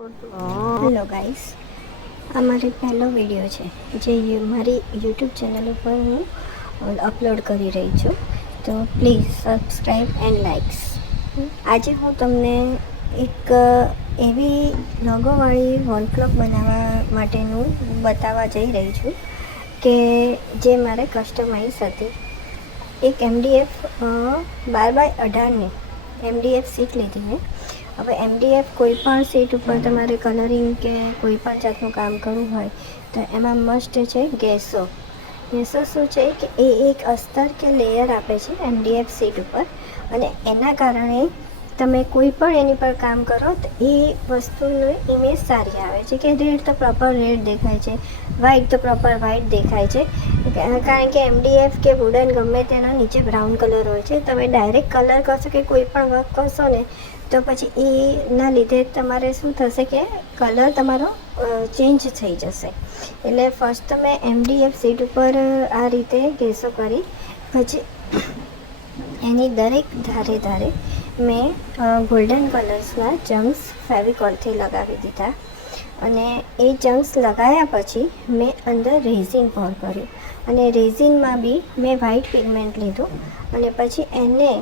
Hello guys, આ મારી પહેલો વિડીયો છે જે મારી યુટ્યુબ ચેનલ ઉપર હું અપલોડ કરી રહી છું. તો પ્લીઝ સબસ્ક્રાઈબ એન્ડ લાઇક્સ. આજે હું તમને એક એવી લોગોવાળી વોલ ક્લોક બનાવવા માટેનું બતાવવા જઈ રહી છું કે જે મારે કસ્ટમાઇઝ હતી. એક MDF 12x18ની MDF શીટ લીધી મેં. હવે MDF કોઈ પણ સીટ ઉપર તમારે કલરિંગ કે કોઈ પણ જાતનું કામ કરવું હોય તો એમાં મસ્ટ છે ગેસો. ગેસો શું છે કે એ એક અસ્તર કે લેયર આપે છે MDF સીટ ઉપર, અને એના કારણે તમે કોઈ પણ એની પર કામ કરો તો એ વસ્તુની ઇમેજ સારી આવે છે. કે રેડ તો પ્રોપર રેડ દેખાય છે, વ્હાઇટ તો પ્રોપર વ્હાઇટ દેખાય છે. કારણ કે MDF કે વુડન ગમે તેના નીચે બ્રાઉન કલર હોય છે. તમે ડાયરેક્ટ કલર કરશો કે કોઈ પણ વર્ક કરશો ને તો પછી એના લીધે તમારે શું થશે કે કલર તમારો ચેન્જ થઈ જશે. એટલે ફર્સ્ટ મેં MDF સીટ ઉપર આ રીતે ગેસો કરી, પછી એની દરેક ધારે મેં ગોલ્ડન કલર્સના ચંક્સ ફેવિકોલથી લગાવી દીધા. અને એ ચંક્સ લગાવ્યા પછી મેં અંદર રેઝિન પોર કર્યું, અને રેઝિનમાં બી મેં વ્હાઇટ પિગમેન્ટ લીધું. અને પછી એને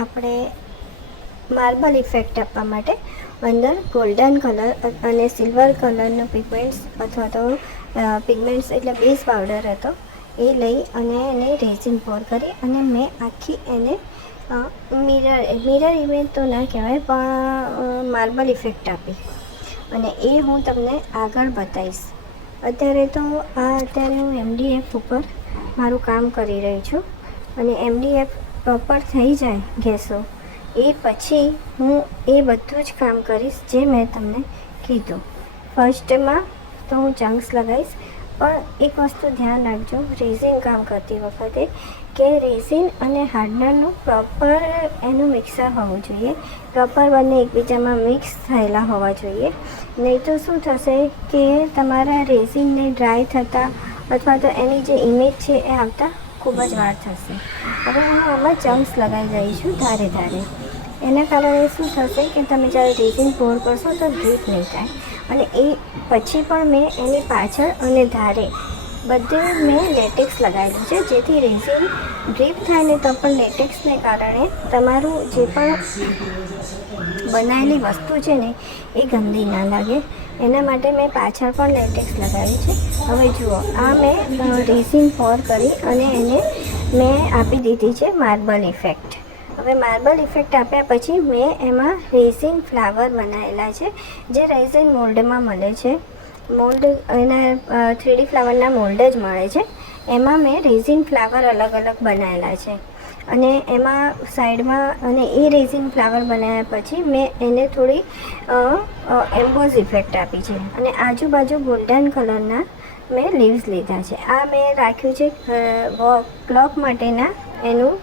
આપણે માર્બલ ઇફેક્ટ આપવા માટે અંદર ગોલ્ડન કલર અને સિલ્વર કલરનો પિગમેન્ટ્સ અથવા તો પિગમેન્ટ્સ એટલે બેઝ પાવડર હતો એ લઈ અને એને રેઝિન પોર કરી, અને મેં આખી એને મિરર ઇમેજ તો ના કહેવાય પણ માર્બલ ઇફેક્ટ આપી, અને એ હું તમને આગળ બતાવીશ. અત્યારે હું MDF ઉપર મારું કામ કરી રહી છું, અને MDF પ્રોપર થઈ જાય ગેસો એ પછી હું એ બધું જ કામ કરીશ જે મેં તમને કીધું. ફર્સ્ટમાં તો હું ચંક્સ લગાવીશ, પણ એક વસ્તુ ધ્યાન રાખજો રેઝિન કામ કરતી વખતે કે રેઝિન અને હાર્ડનરનું પ્રોપર એનું મિક્સર હોવું જોઈએ. પ્રોપર બંને એકબીજામાં મિક્સ થયેલા હોવા જોઈએ. નહીં તો શું થશે કે તમારા રેઝિનને ડ્રાય થતાં અથવા તો એની જે ઇમેજ છે એ આવતા ખૂબ જ વાર થશે. હવે હું આમાં ચંક્સ લગાવી રહી છું ધારે. એના કારણે શું થશે કે તમે જ્યારે રેઝિન પોર કરશો તો ડ્રીપ નહીં થાય. અને એ પછી પણ મેં એની પાછળ અને ધારે બધે મેં લેટેક્સ લગાવેલું છે, જેથી રેઝિન ડ્રીપ થાય ને તો પણ લેટેક્સને કારણે તમારું જે પણ બનાવેલી વસ્તુ છે ને એ ગંદી ના લાગે. એના માટે મેં પાછળ પણ લેટેક્સ લગાવી છે. હવે જુઓ, આ મેં રેઝિન પોર કરી અને એને મેં આપી દીધી છે માર્બલ ઇફેક્ટ. હવે માર્બલ ઇફેક્ટ આપ્યા પછી મેં એમાં રેઝિન ફ્લાવર બનાવેલા છે, જે રેઝિન મોલ્ડમાં મળે છે. મોલ્ડ એના 3D ફ્લાવરના મોલ્ડ જ મળે છે. એમાં મેં રેઝિન ફ્લાવર અલગ બનાવેલા છે, અને એમાં સાઈડમાં અને એ રેઝિન ફ્લાવર બનાવ્યા પછી મેં એને થોડી એમ્બોઝ ઇફેક્ટ આપી છે, અને આજુબાજુ ગોલ્ડન કલરના મેં લીવ્સ લીધા છે. આ મેં રાખ્યું છે ક્લોક માટેના એનું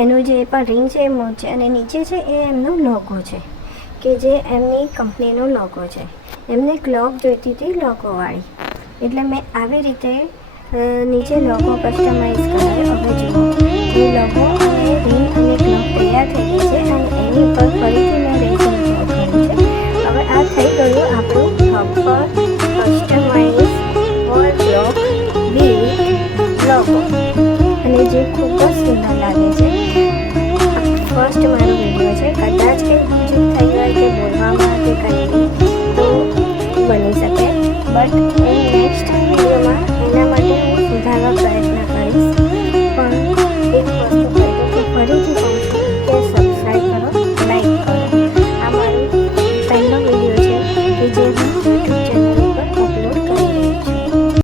એનું જે પણ રિંગ છે એ મોલ્ડ છે, અને નીચે છે એ એમનો લોગો છે કે જે એમની કંપનીનો લોગો છે. એમને ક્લોક જોઈતી હતી લોગોવાળી, એટલે મેં આવી રીતે નીચે લોગો કસ્ટમાઇઝ કર્યો. હવે જુઓ, એ લોગો અને રિંગ અને ક્લોક તૈયાર થઈ ગઈ છે, અને એની ઉપર ફરીથી મેં રેઝિન પોર કર્યું છે. હવે આ થઈ ગયું આપણું proper customise wall clock with logo, અને જે ખૂબ જ સુંદર લાગે છે. ફર્સ્ટ મારો વિડીયો છે, કદાચ કંઈ ચૂક થઈ હોય કે બોલવામાં કે કંઈ બી તો બની શકે, બટ હું નેક્સ્ટ વિડીયોમાં એના માટે હું સુધારવા પ્રયત્ન